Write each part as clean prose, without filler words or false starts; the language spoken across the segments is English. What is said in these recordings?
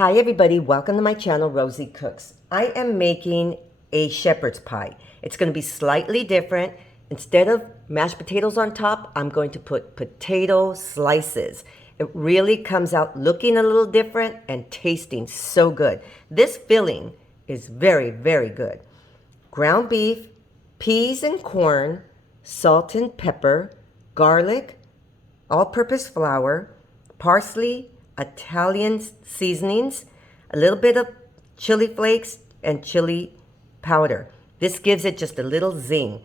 Hi everybody, welcome to my channel, Rosie Cooks. I am making a shepherd's pie. It's going to be slightly different. Instead of mashed potatoes on top, I'm going to put potato slices. It really comes out looking a little different and tasting so good. This filling is very, very good. Ground beef, peas and corn, salt and pepper, garlic, all-purpose flour, parsley, Italian seasonings, a little bit of chili flakes and chili powder. This gives it just a little zing.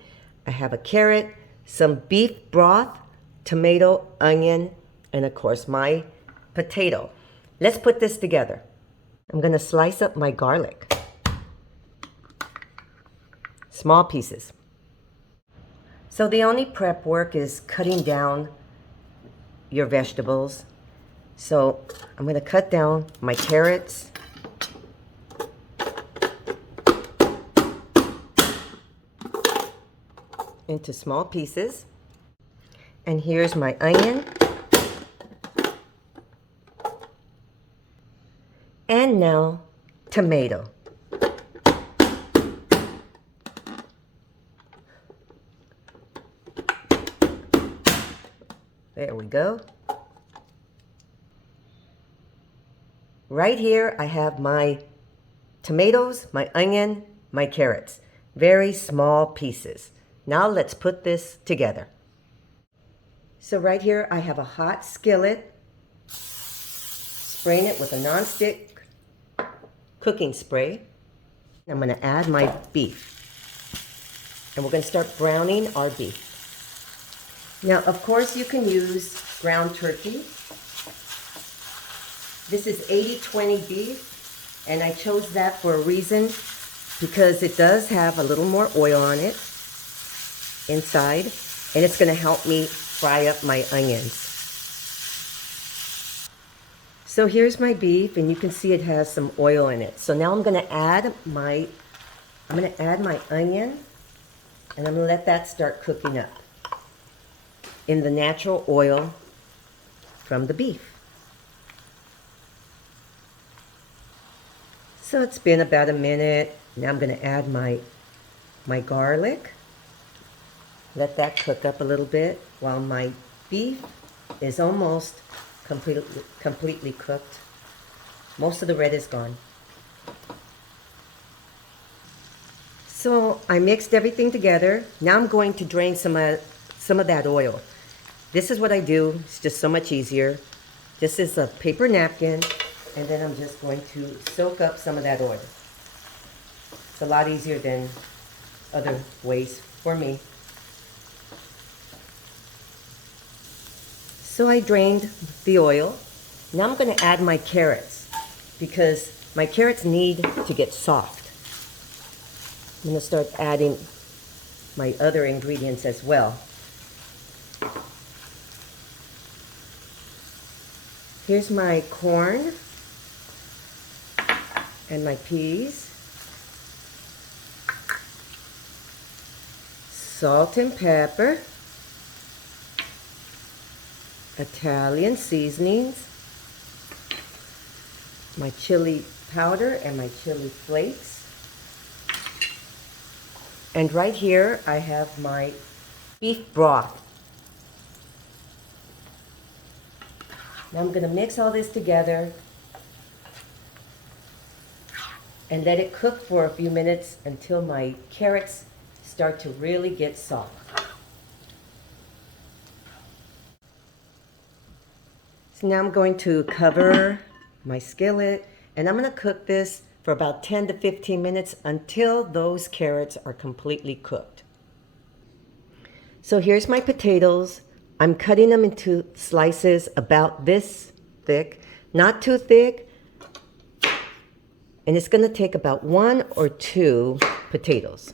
I have a carrot, some beef broth, tomato, onion, and of course my potato. Let's put this together. I'm going to slice up my garlic. Small pieces. So the only prep work is cutting down your vegetables. So I'm going to cut down my carrots, into small pieces. And here's my onion. And now tomato. There we go. Right here, I have my tomatoes, my onion, my carrots. Very small pieces. Now let's put this together. So right here, I have a hot skillet. Spraying it with a non-stick cooking spray. I'm going to add my beef. And we're going to start browning our beef. Now, of course, you can use ground turkey. This is 80-20 beef, and I chose that for a reason because it does have a little more oil on it inside, and it's going to help me fry up my onions. So here's my beef, and you can see it has some oil in it. So now I'm going to add my onion, and I'm going to let that start cooking up in the natural oil from the beef. So it's been about a minute. Now I'm going to add my garlic. Let that cook up a little bit while my beef is almost completely cooked. Most of the red is gone. So I mixed everything together. Now I'm going to drain some of that oil. This is what I do. It's just so much easier. This is a paper napkin. And then I'm just going to soak up some of that oil. It's a lot easier than other ways for me. So I drained the oil. Now I'm going to add my carrots because my carrots need to get soft. I'm going to start adding my other ingredients as well. Here's my corn. And my peas, salt and pepper, Italian seasonings, my chili powder and my chili flakes. And right here I have my beef broth. Now I'm going to mix all this together and let it cook for a few minutes until my carrots start to really get soft. So now I'm going to cover my skillet, and I'm going to cook this for about 10 to 15 minutes until those carrots are completely cooked. So here's my potatoes. I'm cutting them into slices about this thick, not too thick. And it's going to take about 1 or 2 potatoes.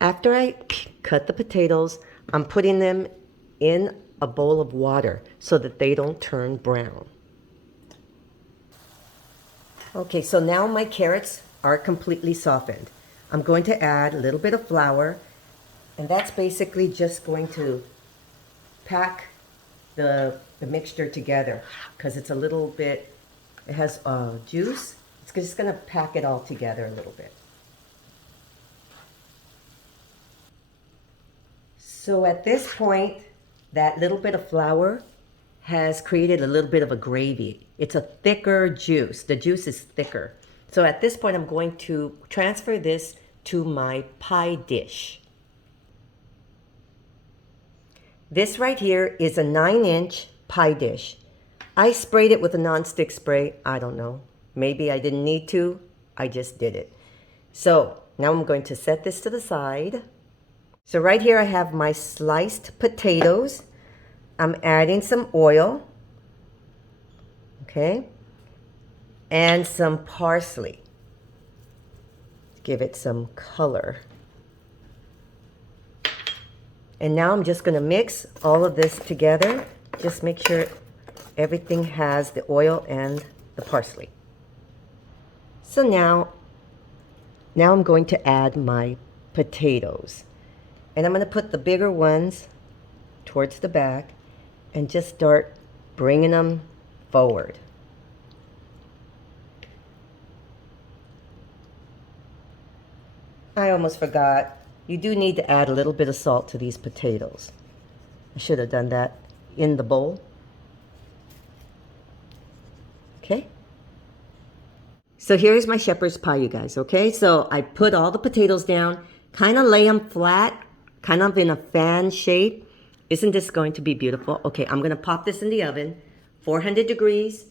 After I cut the potatoes, I'm putting them in a bowl of water so that they don't turn brown. Okay, so now my carrots are completely softened. I'm going to add a little bit of flour, and that's basically just going to pack the the mixture together because it's a little bit, it has juice. It's just going to pack it all together a little bit. So at this point, that little bit of flour has created a little bit of a gravy. It's a thicker juice. The juice is thicker. So at this point, I'm going to transfer this to my pie dish. This right here is a 9-inch pie dish. I sprayed it with a non-stick spray. I don't know. Maybe I didn't need to. I just did it. So now I'm going to set this to the side. So right here I have my sliced potatoes. I'm adding some oil, okay, and some parsley. Give it some color. And now I'm just going to mix all of this together. Just make sure everything has the oil and the parsley. So now I'm going to add my potatoes. And I'm going to put the bigger ones towards the back and just start bringing them forward. I almost forgot. You do need to add a little bit of salt to these potatoes. I should have done that in the bowl. Okay. So here's my shepherd's pie, you guys, okay? So I put all the potatoes down, kind of lay them flat, kind of in a fan shape. Isn't this going to be beautiful? Okay, I'm going to pop this in the oven, 400 degrees,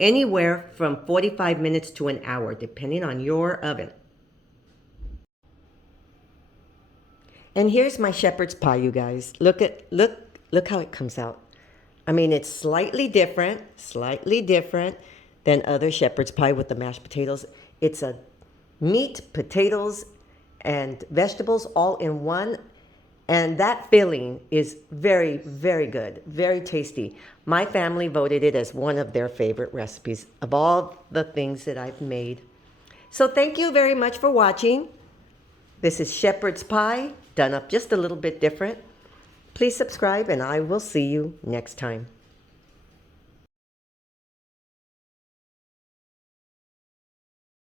anywhere from 45 minutes to an hour, depending on your oven. And here's my shepherd's pie, you guys. Look how it comes out. I mean, it's slightly different than other shepherd's pie with the mashed potatoes. It's a meat, potatoes, and vegetables all in one. And that filling is very, very good, very tasty. My family voted it as one of their favorite recipes of all the things that I've made. So thank you very much for watching. This is shepherd's pie, done up just a little bit different. Please subscribe and I will see you next time.